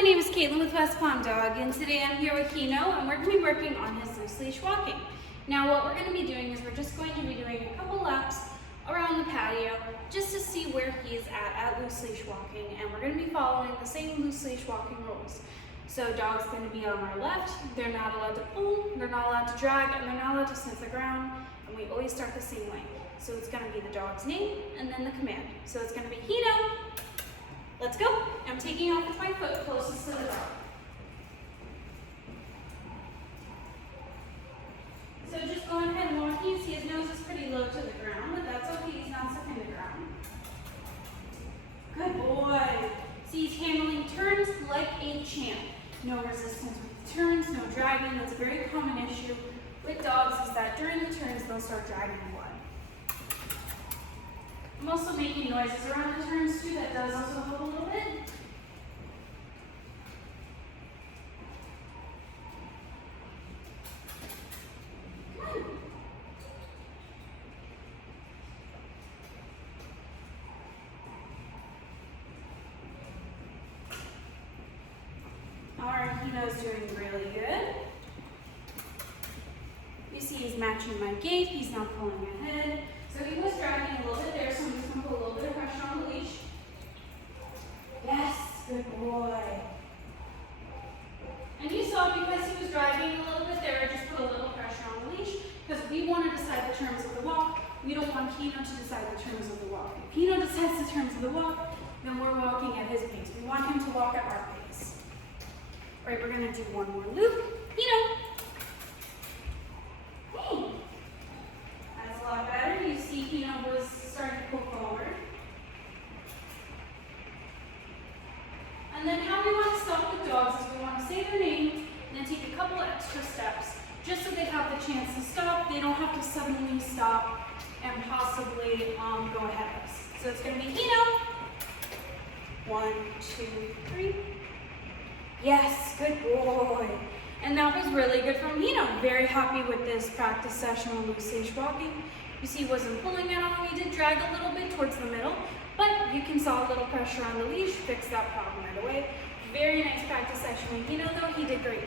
my name is Caitlin with West Palm Dog, and today I'm here with Hino, and we're going to be working on his loose leash walking. Now what we're going to be doing is we're just going to be doing a couple laps around the patio just to see where he's at loose leash walking, and we're going to be following the same loose leash walking rules. So dog's going to be on our left, they're not allowed to pull, they're not allowed to drag, and they're not allowed to sniff the ground, and we always start the same way. So it's going to be the dog's name and then the command. So it's going to be Hino. Let's go. I'm taking off with my foot closest to the dog. So just go ahead and walk. You see his nose is pretty low to the ground, but that's okay. He's not sniffing the ground. Good boy. See, he's handling turns like a champ. No resistance with turns, no dragging. That's a very common issue with dogs is that during the turns, they'll start dragging blood. I'm also making noises around the turns too. That does also help a little bit. All right, Hino's doing really good. You see he's matching my gait. He's not pulling ahead. So he was dragging a little bit there, so I'm just going to put a little bit of pressure on the leash. Yes, good boy. And you saw because he was dragging a little bit there, I just put a little pressure on the leash because we want to decide the terms of the walk. We don't want Hino to decide the terms of the walk. If Hino decides the terms of the walk, then we're walking at his pace. We want him to walk at our pace. All right, we're going to do one more loop. Hino. Hey. That's a lot better. You see Hino was starting to pull forward. And then how we want to stop with dogs is we want to say their name and then take a couple extra steps just so they have the chance to stop. They don't have to suddenly stop and possibly go ahead of us. So it's going to be Hino. 1, 2, 3. Yes, good boy. And that was really good from Hino. Very happy with this practice session on loose leash walking. You see he wasn't pulling at all. He did drag a little bit towards the middle, but you can saw a little pressure on the leash, fix that problem right away. Very nice practice session with Hino though. He did great.